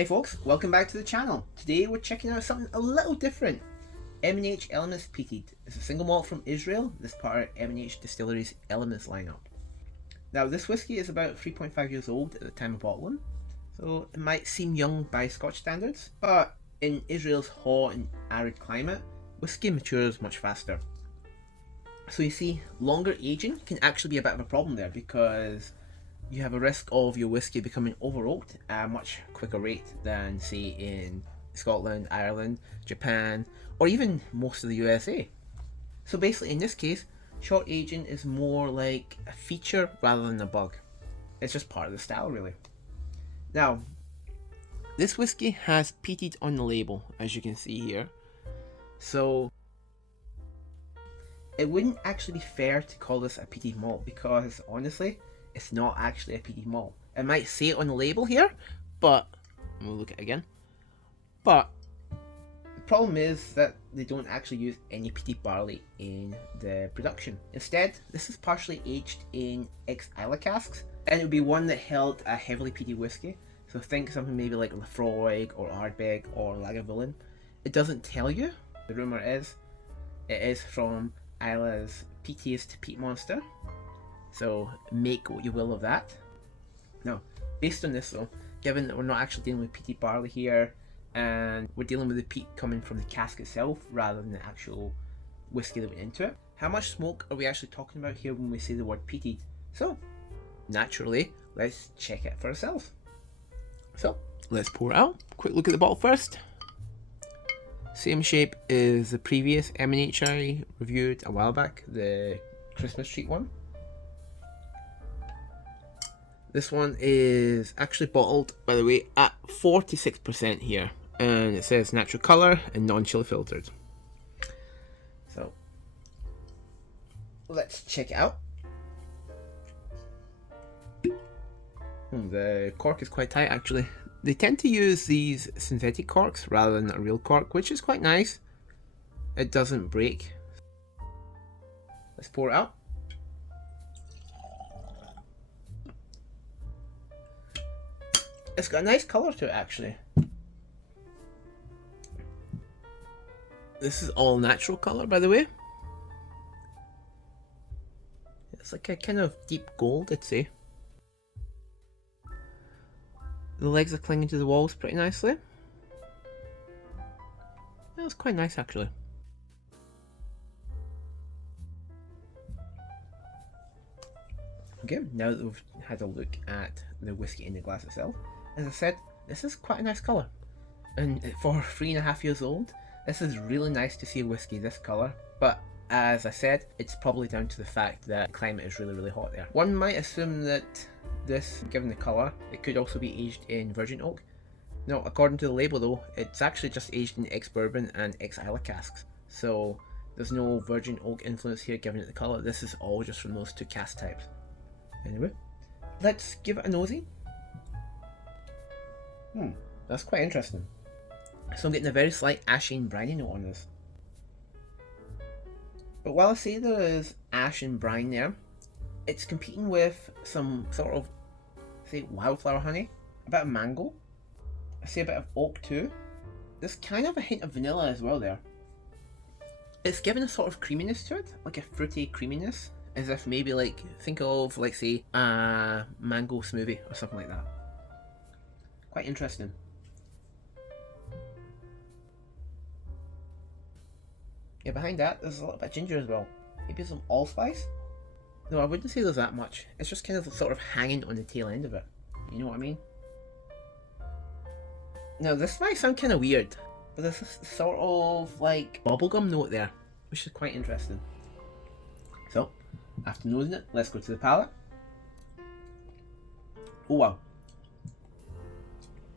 Hey folks, welcome back to the channel. Today we're checking out something a little different. M&H Elements Peated. It's a single malt from Israel. This part of M&H Distillery's Elements lineup. Now this whiskey is about 3.5 years old at the time of bottling, so it might seem young by Scotch standards, but in Israel's hot and arid climate, whiskey matures much faster. So you see, longer aging can actually be a bit of a problem there because you have a risk of your whiskey becoming over oaked at a much quicker rate than say in Scotland, Ireland, Japan, or even most of the USA. So basically in this case, short aging is more like a feature rather than a bug. It's just part of the style really. Now, this whiskey has peated on the label, as you can see here. So it wouldn't actually be fair to call this a peated malt because honestly, it's not actually a peated malt. It might say it on the label here, but we'll look at it again. But the problem is that they don't actually use any peated barley in the production. Instead, this is partially aged in ex-Islay casks, and it would be one that held a heavily peated whiskey. So think something maybe like Lefroy or Ardbeg or Lagavulin. It doesn't tell you. The rumour is it is from Islay's peatiest peat monster. So make what you will of that. Now, based on this though, given that we're not actually dealing with peated barley here, and we're dealing with the peat coming from the cask itself rather than the actual whiskey that went into it, how much smoke are we actually talking about here when we say the word peated? So, naturally, let's check it for ourselves. So, let's pour it out. Quick look at the bottle first. Same shape as the previous M&H I reviewed a while back, the Christmas treat one. This one is actually bottled, by the way, at 46% here, and it says natural colour and non-chill filtered. So let's check it out. The cork is quite tight actually. They tend to use these synthetic corks rather than a real cork, which is quite nice. It doesn't break. Let's pour it out. It's got a nice colour to it actually. This is all natural colour, by the way. It's like a kind of deep gold, I'd say. The legs are clinging to the walls pretty nicely. That was quite nice actually. Okay, now that we've had a look at the whiskey in the glass itself, as I said, this is quite a nice colour. And for 3.5 years old, this is really nice to see a whiskey this colour. But as I said, it's probably down to the fact that the climate is really hot there. One might assume that this, given the colour, it could also be aged in virgin oak. Now, according to the label though, it's actually just aged in ex-bourbon and ex-Islay casks. So there's no virgin oak influence here given it the colour. This is all just from those two cask types. Anyway, let's give it a nosy. That's quite interesting. So I'm getting a very slight ashy and briny note on this. But while I say there is ash and brine there, it's competing with some sort of, say, wildflower honey, a bit of mango, I say a bit of oak too. There's kind of a hint of vanilla as well there. It's given a sort of creaminess to it, like a fruity creaminess, as if maybe like, think of like say a mango smoothie or something like that. Quite interesting. Yeah, behind that there's a little bit of ginger as well. Maybe some allspice? No, I wouldn't say there's that much. It's just kind of sort of hanging on the tail end of it. You know what I mean? Now this might sound kind of weird, but there's this sort of like bubblegum note there, which is quite interesting. So, after nosing it, let's go to the palate. Oh wow.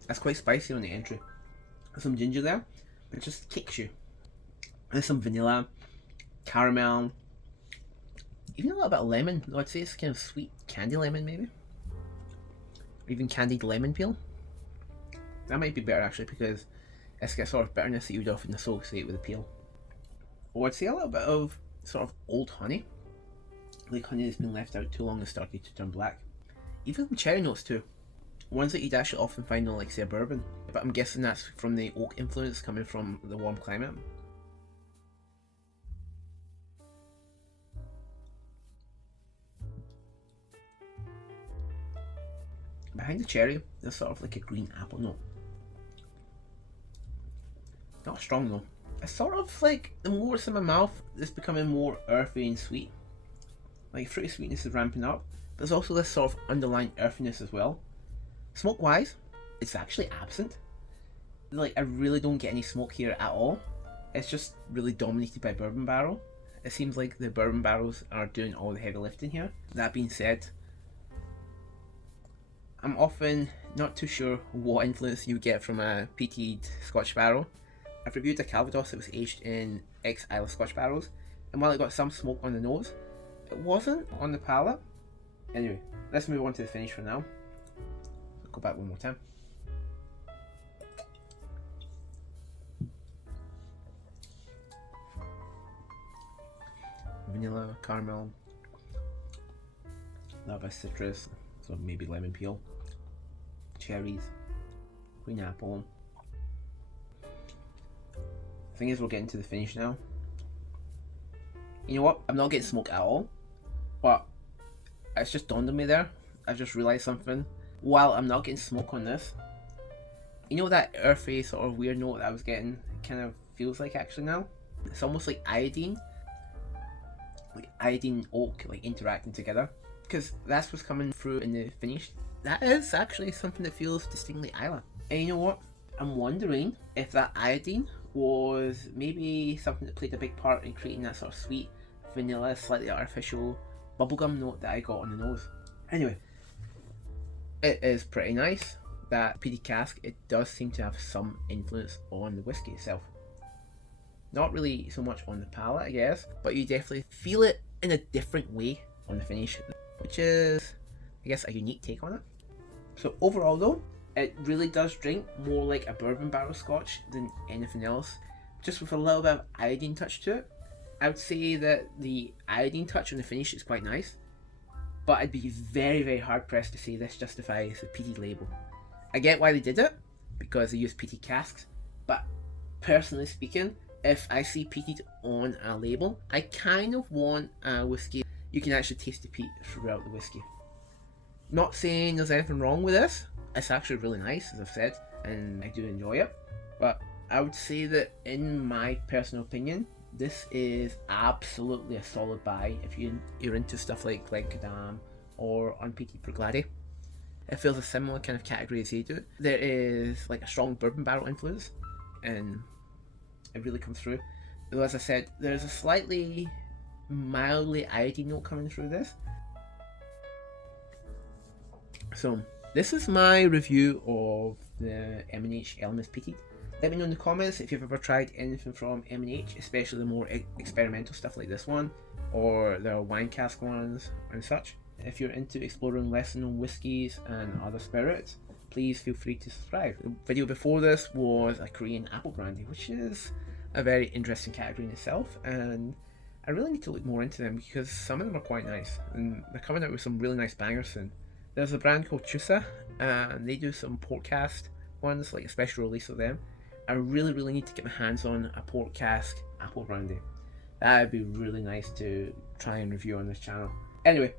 That's quite spicy on the entry. There's some ginger there, but it just kicks you. There's some vanilla, caramel, even a little bit of lemon. I'd say it's kind of sweet candy lemon maybe. Or even candied lemon peel. That might be better actually because it's got sort of bitterness that you would often associate with the peel. Or I'd say a little bit of sort of old honey. Like honey that's been left out too long and started to turn black. Even some cherry notes too. ones that you'd actually often find on, like, say, a bourbon. But I'm guessing that's from the oak influence coming from the warm climate. Behind the cherry, there's sort of like a green apple note. Not strong though. It's sort of like, the more it's in my mouth, it's becoming more earthy and sweet. Like, fruity sweetness is ramping up. There's also this sort of underlying earthiness as well. Smoke wise, it's actually absent. Like, I really don't get any smoke here at all. It's just really dominated by bourbon barrel. It seems like the bourbon barrels are doing all the heavy lifting here. That being said, I'm often not too sure what influence you get from a peated Scotch barrel. I've reviewed a Calvados that was aged in ex-Isle of Scotch barrels, and while it got some smoke on the nose, it wasn't on the palate. Anyway, let's move on to the finish for now. Go back one more time. Vanilla, caramel, lava, citrus, so maybe lemon peel, cherries, green apple. The thing is, we're getting to the finish now. You know what? I'm not getting smoke at all, but it's just dawned on me there. I've just realised something. While I'm not getting smoke on this, you know that earthy sort of weird note that I was getting kind of feels like actually now? It's almost like iodine. Like iodine oak like interacting together. Because that's what's coming through in the finish. That is actually something that feels distinctly Islay. And you know what? I'm wondering if that iodine was maybe something that played a big part in creating that sort of sweet, vanilla, slightly artificial bubblegum note that I got on the nose. Anyway, it is pretty nice. That peated cask, it does seem to have some influence on the whiskey itself. Not really so much on the palate, I guess, but you definitely feel it in a different way on the finish, which is, I guess, a unique take on it. So overall though, it really does drink more like a bourbon barrel scotch than anything else, just with a little bit of iodine touch to it. I would say that the iodine touch on the finish is quite nice, but I'd be very, very hard pressed to say this justifies the peated label. I get why they did it, because they use peated casks, but personally speaking, if I see peated on a label, I kind of want a whiskey you can actually taste the peat throughout the whiskey. Not saying there's anything wrong with this, it's actually really nice, as I've said, and I do enjoy it, but I would say that in my personal opinion, this is absolutely a solid buy if you're into stuff like Glencairn or Unpeated Bruichladdich. It feels a similar kind of category as they do. There is like a strong bourbon barrel influence, and it really comes through. Though, as I said, there's a slightly mildly iodine note coming through this. So this is my review of the M&H Elements Peated. Let me know in the comments if you've ever tried anything from M&H, especially the more experimental stuff like this one, or their wine cask ones and such. If you're into exploring lesser known whiskies and other spirits, please feel free to subscribe. The video before this was a Korean apple brandy, which is a very interesting category in itself, and I really need to look more into them because some of them are quite nice, and they're coming out with some really nice bangers soon. There's a brand called Chusa, and they do some port cask ones, like a special release of them. I really need to get my hands on a port cask apple brandy. That would be really nice to try and review on this channel. Anyway,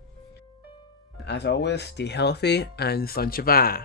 as always, stay healthy and Sanchava.